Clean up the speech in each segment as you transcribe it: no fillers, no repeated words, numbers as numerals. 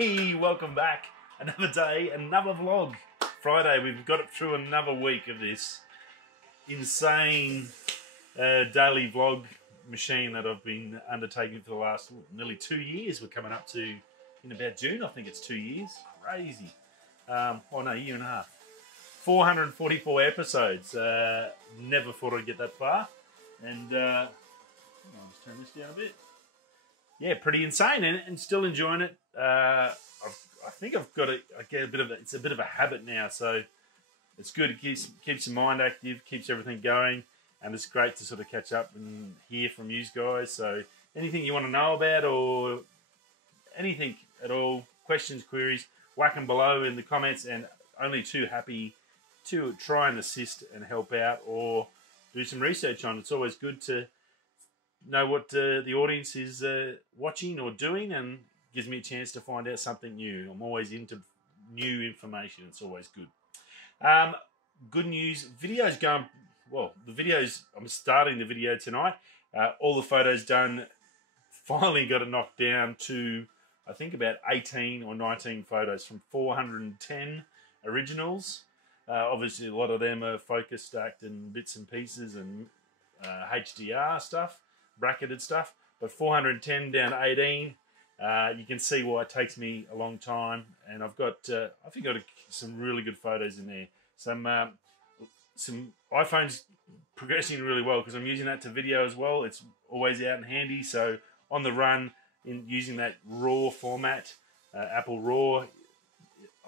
Hey, welcome back. Another day, another vlog. Friday, we've got it through another week of this insane daily vlog machine that I've been undertaking for the last nearly 2 years. We're coming up to, in about June, I think it's 2 years. Crazy. Oh no, 1.5 years. 444 episodes. Never thought I'd get that far. And I'll just turn this down a bit. Yeah, pretty insane, and still enjoying it. I think I've got it. I get a bit of it's a bit of a habit now, so it's good. It keeps your mind active, keeps everything going, and it's great to sort of catch up and hear from you guys. So anything you want to know about or anything at all, questions, queries, whack them below in the comments, and only too happy to try and assist and help out or do some research on. It's always good to know what the audience is watching or doing, and gives me a chance to find out something new. I'm always into new information. It's always good. Good news, video's going, well, I'm starting the video tonight. All the photos done, finally got it knocked down to, I think about 18 or 19 photos from 410 originals. Obviously a lot of them are focus stacked and bits and pieces and HDR stuff, bracketed stuff, but 410 down to 18. You can see why it takes me a long time, and I've got I think I've got some really good photos in there. Some iPhones progressing really well because I'm using that to video as well. It's always out and handy. So on the run, in using that RAW format, Apple RAW,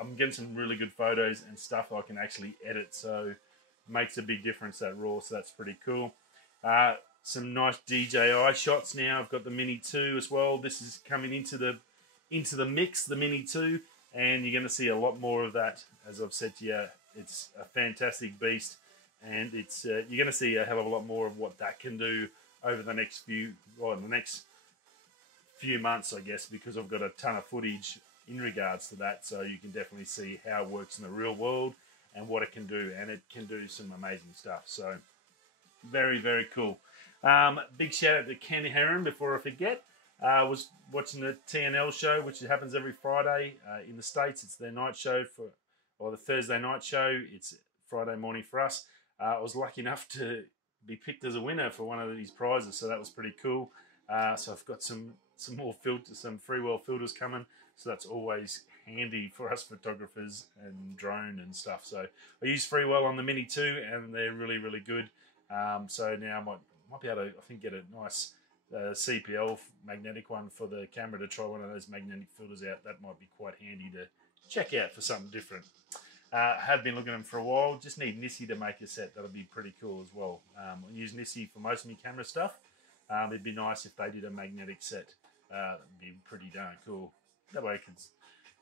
I'm getting some really good photos and stuff I can actually edit. So it makes a big difference, that RAW. So that's pretty cool. Some nice DJI shots now. I've got the Mini 2 as well. This is coming into the mix, the Mini 2, and you're going to see a lot more of that. As I've said to you, it's a fantastic beast, and it's you're going to see a hell of a lot more of what that can do over the next few months, I guess, because I've got a ton of footage in regards to that, so you can definitely see how it works in the real world and what it can do, and it can do some amazing stuff. So very, very cool. Big shout out to Ken Heron before I forget. I was watching the TNL show, which happens every Friday in the States. It's their night show or the Thursday night show. It's Friday morning for us. I was lucky enough to be picked as a winner for one of these prizes, so that was pretty cool. So I've got some more filters, some freewell filters coming, so that's always handy for us photographers and drone and stuff. So I use freewell on the Mini 2, and they're really, really good. So now I might be able to, I think, get a nice CPL magnetic one for the camera to try one of those magnetic filters out. That might be quite handy to check out for something different. Have been looking at them for a while. Just need Nissi to make a set. That'll be pretty cool as well. I use Nissi for most of my camera stuff. It'd be nice if they did a magnetic set. That'd be pretty darn cool. That way it could,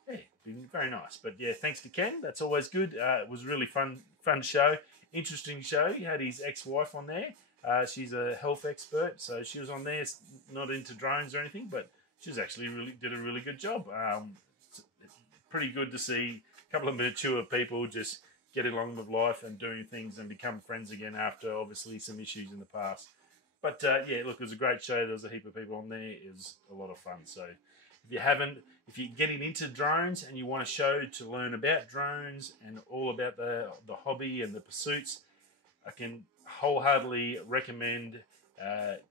yeah, be very nice. But yeah, thanks to Ken. That's always good. It was a really fun show. Interesting show. He had his ex-wife on there. She's a health expert, so she was on there, not into drones or anything, but she's actually did a really good job. It's pretty good to see a couple of mature people just getting along with life and doing things and become friends again after obviously some issues in the past. But yeah, look, it was a great show. There was a heap of people on there. It was a lot of fun. So if you're getting into drones and you want a show to learn about drones and all about the hobby and the pursuits, I can wholeheartedly recommend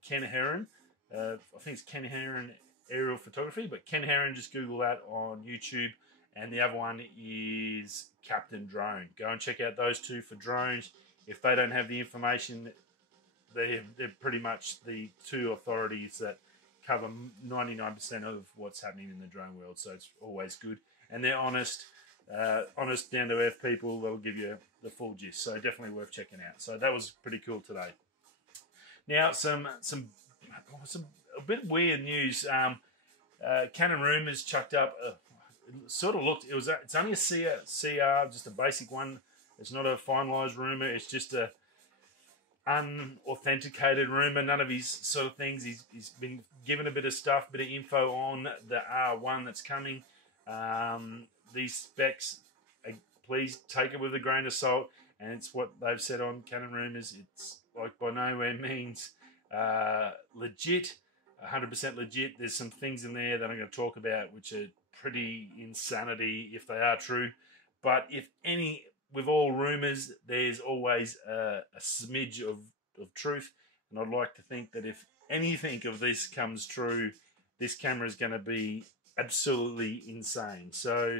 Ken Heron. I think it's Ken Heron Aerial Photography, but Ken Heron, just Google that on YouTube. And the other one is Captain Drone. Go and check out those two for drones. If they don't have the information, they're pretty much the two authorities that cover 99% of what's happening in the drone world. So it's always good. And they're honest, down-to-earth people. They'll give you the full gist. So definitely worth checking out. So that was pretty cool today. Now, some a bit weird news. Canon rumours chucked up. It sort of looked. It's only a CR, just a basic one. It's not a finalised rumour. It's just a unauthenticated rumour. None of his sort of things. He's been given a bit of stuff, bit of info on the R1 that's coming. These specs, please take it with a grain of salt, and it's what they've said on Canon rumours. It's like by nowhere means legit, 100% legit. There's some things in there that I'm going to talk about which are pretty insanity if they are true. But if any, with all rumours, there's always a smidge of truth. And I'd like to think that if anything of this comes true, this camera is going to be absolutely insane. So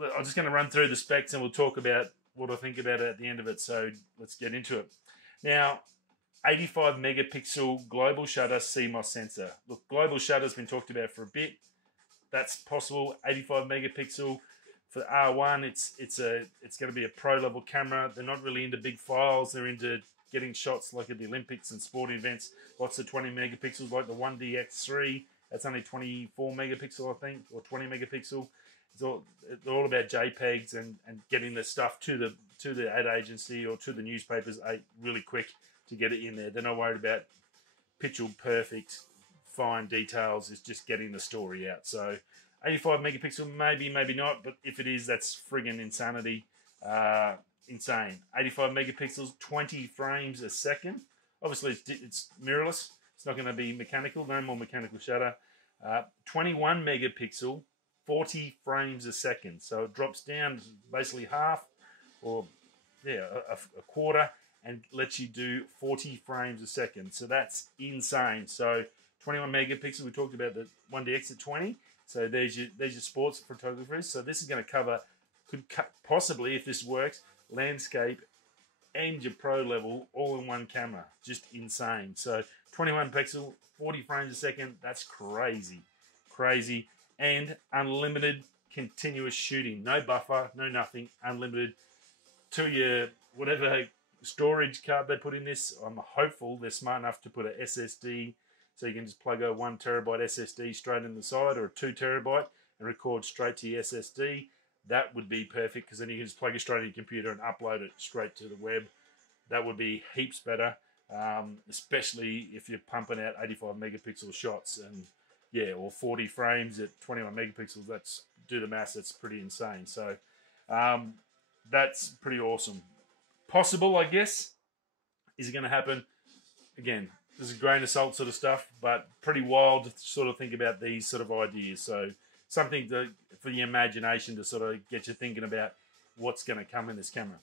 I'm just going to run through the specs and we'll talk about what I think about it at the end of it. So let's get into it. Now, 85 megapixel global shutter CMOS sensor. Look, global shutter's been talked about for a bit. That's possible. 85 megapixel for the R1. It's going to be a pro level camera. They're not really into big files. They're into getting shots like at the Olympics and sporting events. Lots of 20 megapixels, like the 1DX3. That's only 24 megapixel, I think, or 20 megapixel. It's all about JPEGs and getting the stuff to the ad agency or to the newspapers really quick to get it in there. They're not worried about pixel perfect, fine details. It's just getting the story out. So 85 megapixel, maybe, maybe not. But if it is, that's friggin' insanity. Insane. 85 megapixels, 20 frames a second. Obviously, it's mirrorless. It's not going to be mechanical. No more mechanical shutter. 21 megapixel, 40 frames a second. So it drops down basically half, or yeah, a quarter, and lets you do 40 frames a second. So that's insane. So 21 megapixels. We talked about the 1DX at 20. So there's your sports photographers. So this is going to cover, possibly, if this works, landscape and your pro level all in one camera. Just insane. So 21 pixel, 40 frames a second. That's crazy. Crazy. And unlimited continuous shooting. No buffer, no nothing. Unlimited to your whatever storage card they put in this. I'm hopeful they're smart enough to put a SSD, so you can just plug a 1 terabyte SSD straight in the side, or a 2 terabyte, and record straight to your SSD. That would be perfect, because then you can just plug it straight in your computer and upload it straight to the web. That would be heaps better, especially if you're pumping out 85 megapixel shots, and yeah, or 40 frames at 21 megapixels. That's, do the maths, that's pretty insane. So that's pretty awesome. Possible, I guess. Is it going to happen? Again, this is a grain of salt sort of stuff, but pretty wild to sort of think about these sort of ideas. So something for the imagination to sort of get you thinking about what's going to come in this camera.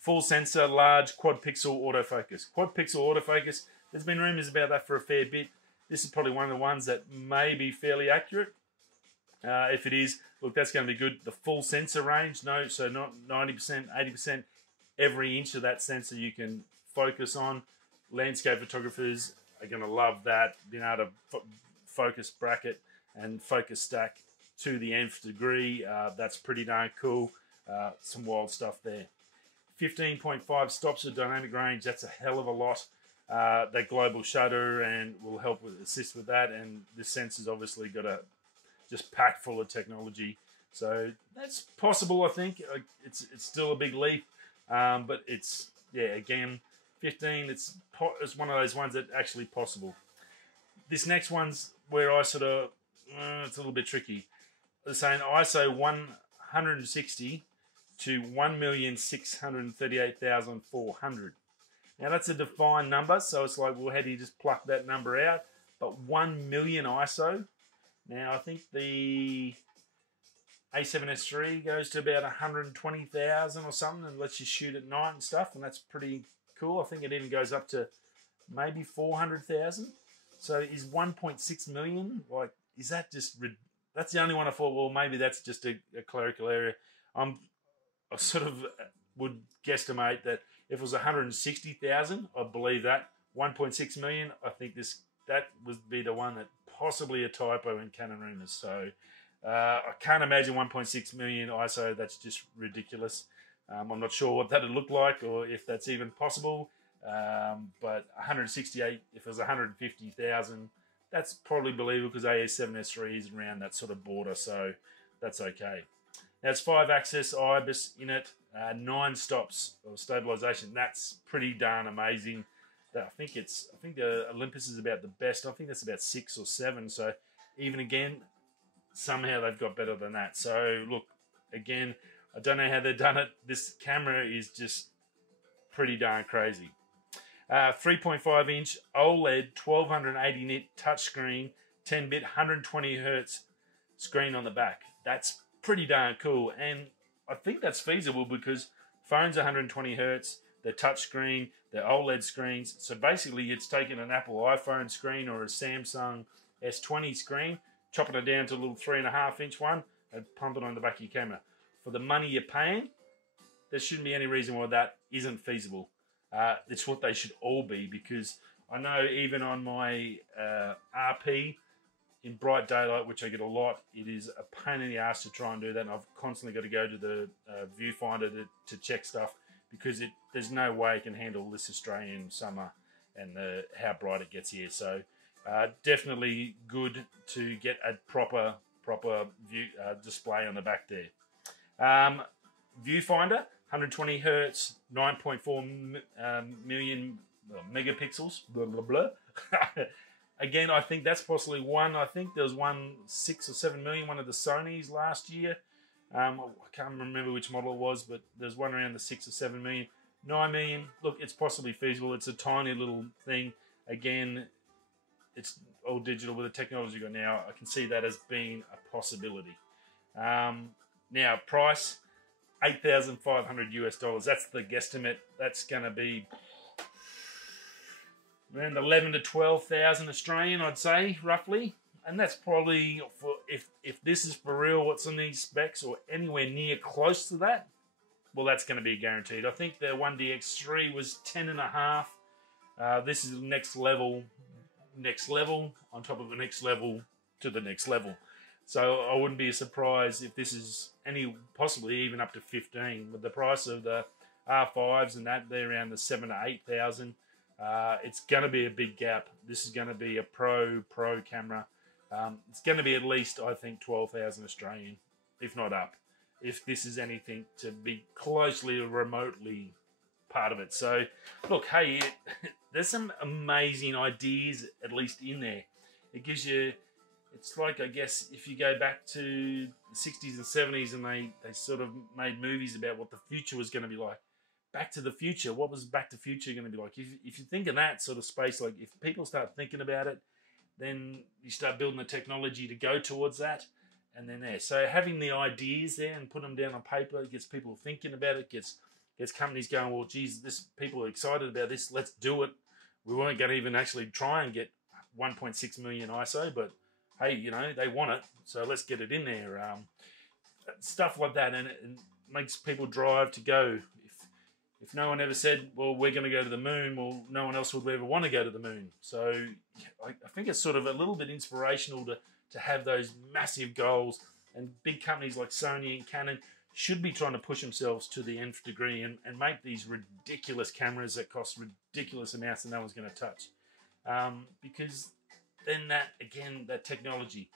Full sensor, large quad pixel autofocus. Quad pixel autofocus, there's been rumours about that for a fair bit. This is probably one of the ones that may be fairly accurate. If it is, look, that's going to be good. The full sensor range, no, so not 90%, 80%. Every inch of that sensor you can focus on. Landscape photographers are going to love that, being able to focus bracket and focus stack to the nth degree. That's pretty darn cool. Some wild stuff there. 15.5 stops of dynamic range. That's a hell of a lot. That global shutter and will help assist with that. And this sensor's obviously got a just packed full of technology. So that's possible, I think. It's still a big leap, but it's, yeah, again, 15. It's one of those ones that actually possible. This next one's where I sort of it's a little bit tricky. They're saying ISO 160 to 1,638,400. Now that's a defined number, so it's like, well, how do you just pluck that number out? But 1 million ISO. Now I think the A7S III goes to about 120,000 or something, and lets you shoot at night and stuff, and that's pretty cool. I think it even goes up to maybe 400,000. So is 1.6 million, like, is that just, that's the only one I thought, well, maybe that's just a clerical error. I sort of would guesstimate that if it was 160,000, I believe that. 1.6 million, I think that would be the one that possibly a typo in Canon rumours. So I can't imagine 1.6 million ISO. That's just ridiculous. I'm not sure what that would look like or if that's even possible. But 168, if it was 150,000, that's probably believable because AS7S III is around that sort of border, so that's okay. Now it's 5-axis IBIS in it, 9 stops of stabilization. That's pretty darn amazing. I think the Olympus is about the best. I think that's about 6 or 7. So even again, somehow they've got better than that. So look, again, I don't know how they've done it. This camera is just pretty darn crazy. 3.5 inch OLED 1280 nit touchscreen, 10-bit, 120 hertz screen on the back. That's pretty darn cool, and I think that's feasible because phones are 120 hertz, they're touchscreen, they're OLED screens. So basically, it's taking an Apple iPhone screen or a Samsung S20 screen, chopping it down to a little 3.5-inch one, and pump it on the back of your camera. For the money you're paying, there shouldn't be any reason why that isn't feasible. It's what they should all be, because I know even on my RP in bright daylight, which I get a lot, it is a pain in the ass to try and do that. And I've constantly got to go to the viewfinder to check stuff, because there's no way it can handle this Australian summer and how bright it gets here. So definitely good to get a proper view display on the back there. Viewfinder, 120 hertz, 9.4 million megapixels, blah, blah, blah. Again, I think that's possibly one. I think there was one 6 or 7 million, one of the Sonys last year. I can't remember which model it was, but there's one around the 6 or 7 million. 9 million, look, it's possibly feasible. It's a tiny little thing. Again, it's all digital with the technology we've got now. I can see that as being a possibility. Now, price, $8,500 US. That's the guesstimate. That's going to be around 11 to 12,000 Australian, I'd say, roughly. And that's probably, for if this is for real, what's in these specs, or anywhere near close to that, well, that's going to be guaranteed. I think the 1DX3 was 10.5. This is the next level, on top of the next level to the next level. So I wouldn't be surprised if this is possibly even up to 15. With the price of the R5s and that, they're around the 7 to 8,000. It's going to be a big gap. This is going to be a pro camera. It's going to be at least, I think, 12,000 Australian, if not up, if this is anything to be closely or remotely part of it. So, look, hey, there's some amazing ideas, at least in there. It gives you, it's like, I guess, if you go back to the 60s and 70s and they sort of made movies about what the future was going to be like. Back to the Future, what was Back to the Future going to be like? If you think in that sort of space, like if people start thinking about it, then you start building the technology to go towards that, and then there. So having the ideas there and put them down on paper gets people thinking about it, gets companies going, well, geez, people are excited about this, let's do it. We weren't going to even actually try and get 1.6 million ISO, but hey, you know, they want it, so let's get it in there. Stuff like that, and it makes people drive to go. If no one ever said, well, we're going to go to the moon, well, no one else would ever want to go to the moon. So I think it's sort of a little bit inspirational to have those massive goals, and big companies like Sony and Canon should be trying to push themselves to the nth degree and make these ridiculous cameras that cost ridiculous amounts that no one's going to touch. Because then that technology,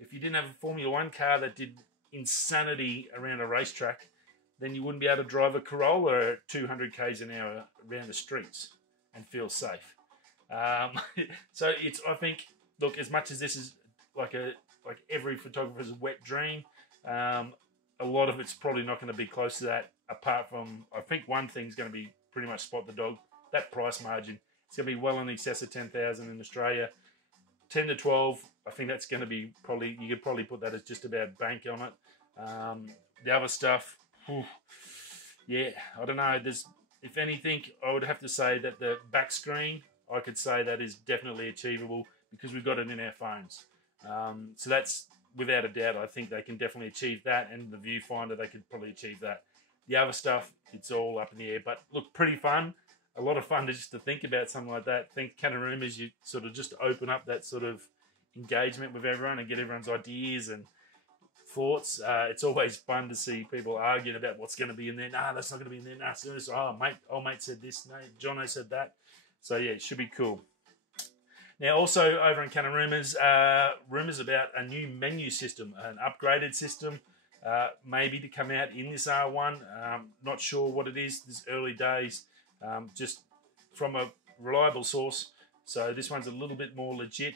if you didn't have a Formula One car that did insanity around a racetrack, then you wouldn't be able to drive a Corolla at 200 k's an hour around the streets and feel safe. So I think, look, as much as this is like every photographer's wet dream, a lot of it's probably not going to be close to that. Apart from, I think one thing's going to be pretty much spot the dog. That price margin, it's going to be well in excess of 10,000 in Australia. 10 to 12, I think that's going to be probably, you could probably put that as just about bank on it. The other stuff, yeah, I don't know. If anything, I would have to say that the back screen, I could say that is definitely achievable because we've got it in our phones. So that's without a doubt. I think they can definitely achieve that, and the viewfinder, they could probably achieve that. The other stuff, it's all up in the air, but look, pretty fun. A lot of fun just to think about something like that. Think Canon rumours, you sort of just open up that sort of engagement with everyone and get everyone's ideas and thoughts. It's always fun to see people arguing about what's going to be in there. Nah, that's not going to be in there. Nah, so this, old mate said this. No, Jono said that. So yeah, it should be cool. Now, also over in Canon rumours, rumours about a new menu system, an upgraded system, maybe to come out in this R1. Not sure what it is. This early days, just from a reliable source. So this one's a little bit more legit,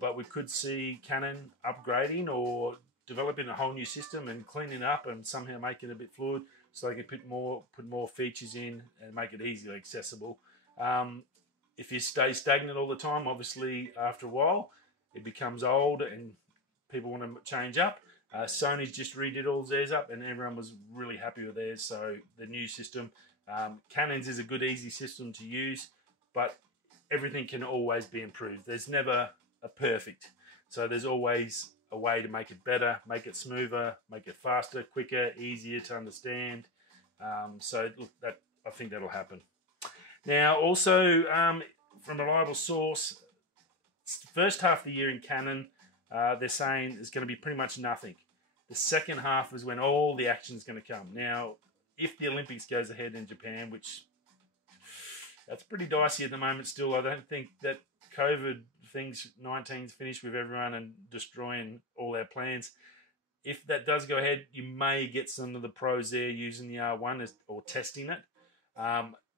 but we could see Canon upgrading or developing a whole new system and cleaning up and somehow make it a bit fluid so they can put more features in and make it easily accessible. If you stay stagnant all the time, obviously after a while it becomes old and people want to change up. Sony's just redid all theirs up, and everyone was really happy with theirs. So the new system, Canon's is a good, easy system to use, but everything can always be improved. There's never a perfect, so there's always a way to make it better, make it smoother, make it faster, quicker, easier to understand. So look, that I think that'll happen. Now, also from a reliable source, first half of the year in Canon, they're saying there's going to be pretty much nothing. The second half is when all the action is going to come. Now, if the Olympics goes ahead in Japan, which that's pretty dicey at the moment still, I don't think that COVID things, 19's finished with everyone and destroying all our plans. If that does go ahead, you may get some of the pros there using the R1 or testing it.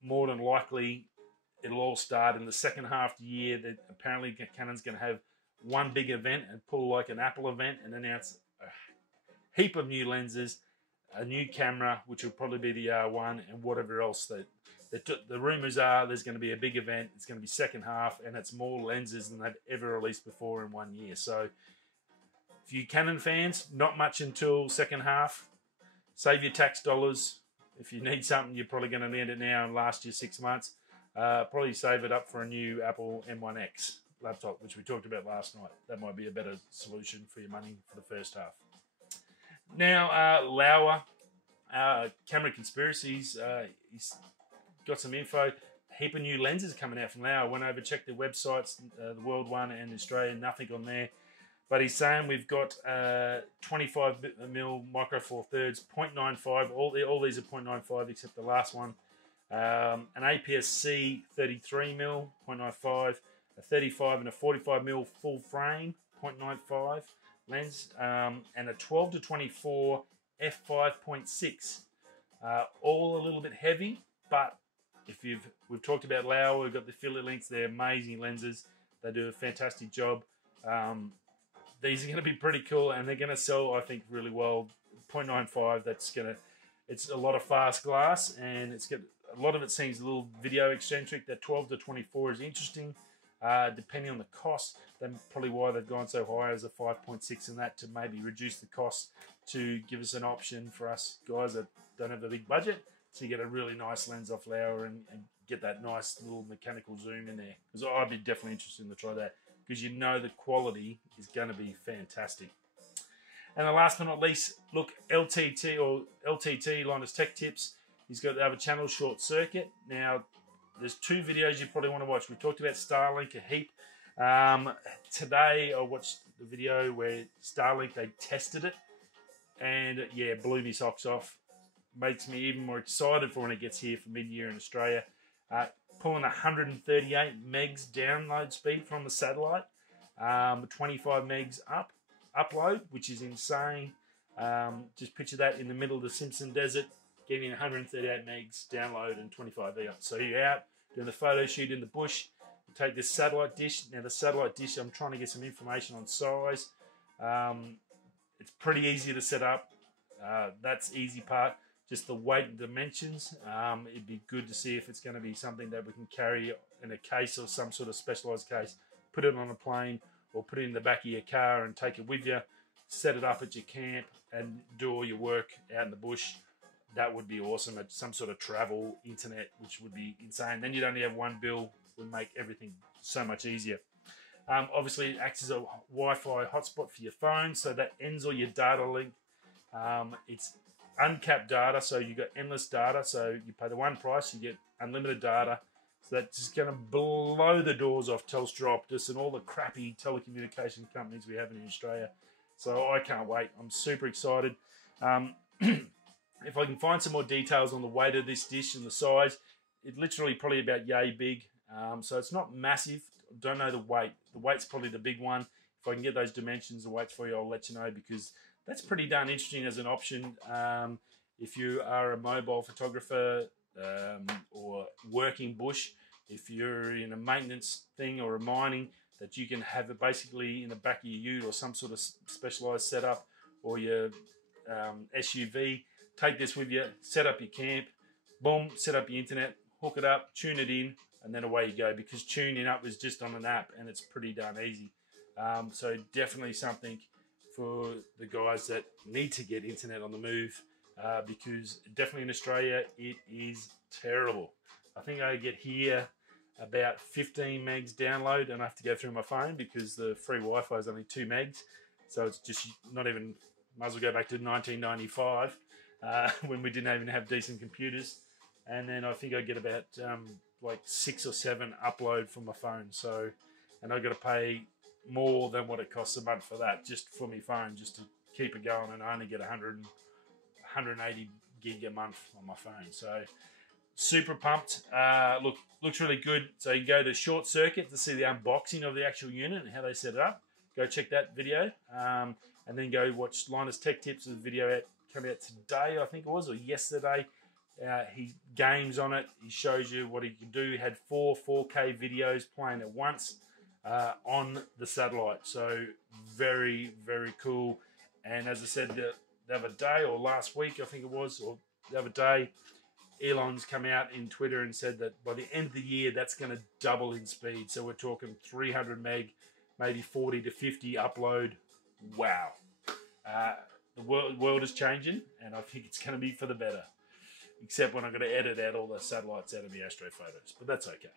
More than likely, it'll all start in the second half of the year. That apparently Canon's going to have one big event and pull like an Apple event and announce a heap of new lenses, a new camera, which will probably be the R1, and whatever else. The rumours are there's going to be a big event. It's going to be second half, and it's more lenses than they've ever released before in 1 year. So if you Canon fans, not much until second half. Save your tax dollars. If you need something, you're probably going to need it now and last you 6 months. Probably save it up for a new Apple M1X laptop, which we talked about last night. That might be a better solution for your money for the first half. Now, Loawa, Camera Conspiracies, he's got some info. A heap of new lenses coming out from Loawa. Went over, checked their websites, the World One and Australia, nothing on there. But he's saying we've got 25mm micro four thirds, 0.95. All these are 0.95 except the last one. An APS-C 33mm, 0.95. A 35 and a 45mm full frame, 0.95 lens, and a 12 to 24 f5.6. All a little bit heavy, but we've talked about Loawa, we've got the affiliate links. They're amazing lenses. They do a fantastic job. These are going to be pretty cool, and they're going to sell, I think, really well. 0.95. It's a lot of fast glass, and it's got a lot of it seems a little video eccentric. That 12 to 24 is interesting. Depending on the cost, that's probably why they've gone so high as a 5.6 and that, to maybe reduce the cost to give us an option for us guys that don't have a big budget to get a really nice lens off Loawa and get that nice little mechanical zoom in there. Because I'd be definitely interested to try that, because you know the quality is going to be fantastic. And the last but not least, look, LTT, Linus Tech Tips. He's got the other channel, Short Circuit. Now, there's two videos you probably want to watch. We talked about Starlink a heap. Today, I watched the video where Starlink, they tested it. And, yeah, blew me socks off. Makes me even more excited for when it gets here for mid-year in Australia. Pulling 138 megs download speed from the satellite. 25 megs upload, which is insane. Just picture that in the middle of the Simpson Desert, getting 138 megs download and 25 up. So you're out doing the photo shoot in the bush. You take this satellite dish. Now the satellite dish, I'm trying to get some information on size. It's pretty easy to set up. That's the easy part. Just the weight and dimensions. It'd be good to see if it's going to be something that we can carry in a case or some sort of specialized case. Put it on a plane or put it in the back of your car and take it with you. Set it up at your camp and do all your work out in the bush. That would be awesome. At some sort of travel internet, which would be insane. Then you'd only have one bill. Would make everything so much easier. Obviously, it acts as a Wi-Fi hotspot for your phone, so that ends all your data link. It's uncapped data, so you got endless data. So you pay the one price, you get unlimited data. So that's just going to blow the doors off Telstra, Optus, and all the crappy telecommunication companies we have in Australia. So I can't wait. I'm super excited. If I can find some more details on the weight of this dish and the size, it's literally probably about yay big. So it's not massive. Don't know the weight. The weight's probably the big one. If I can get those dimensions, the weights for you, I'll let you know, because that's pretty darn interesting as an option. If you are a mobile photographer or working bush, if you're in a maintenance thing or a mining, that you can have it basically in the back of your ute or some sort of specialized setup, or your SUV. Take this with you, set up your camp, boom, set up your internet, hook it up, tune it in, and then away you go, because tuning up is just on an app and it's pretty darn easy. So definitely something for the guys that need to get internet on the move, because definitely in Australia it is terrible. I think I get here about 15 megs download, and I have to go through my phone because the free Wi-Fi is only 2 megs. So it's just not even, might as well go back to 1995 when we didn't even have decent computers. And then I think I get about like 6 or 7 upload from my phone. So, and I got to pay more than what it costs a month for that, just for my phone, just to keep it going, and I only get 180 gig a month on my phone. So super pumped. Looks really good. So you go to Short Circuit to see the unboxing of the actual unit and how they set it up. Go check that video, and then go watch Linus Tech Tips' video come out today, I think it was, or yesterday. He games on it. He shows you what he can do. He had 4 4K videos playing at once on the satellite. So very, very cool. And as I said the other day, or last week I think it was, or the other day, Elon's come out in Twitter and said that by the end of the year, that's going to double in speed. So we're talking 300 meg, maybe 40 to 50 upload. Wow. The world is changing, and I think it's going to be for the better. Except when I'm going to edit out all the satellites out of the astro photos. But that's okay.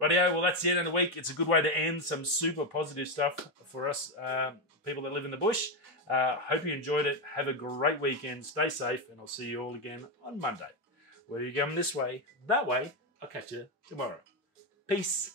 Rightio, well, that's the end of the week. It's a good way to end some super positive stuff for us people that live in the bush. Hope you enjoyed it. Have a great weekend. Stay safe, and I'll see you all again on Monday. Whether you're going this way, that way, I'll catch you tomorrow. Peace.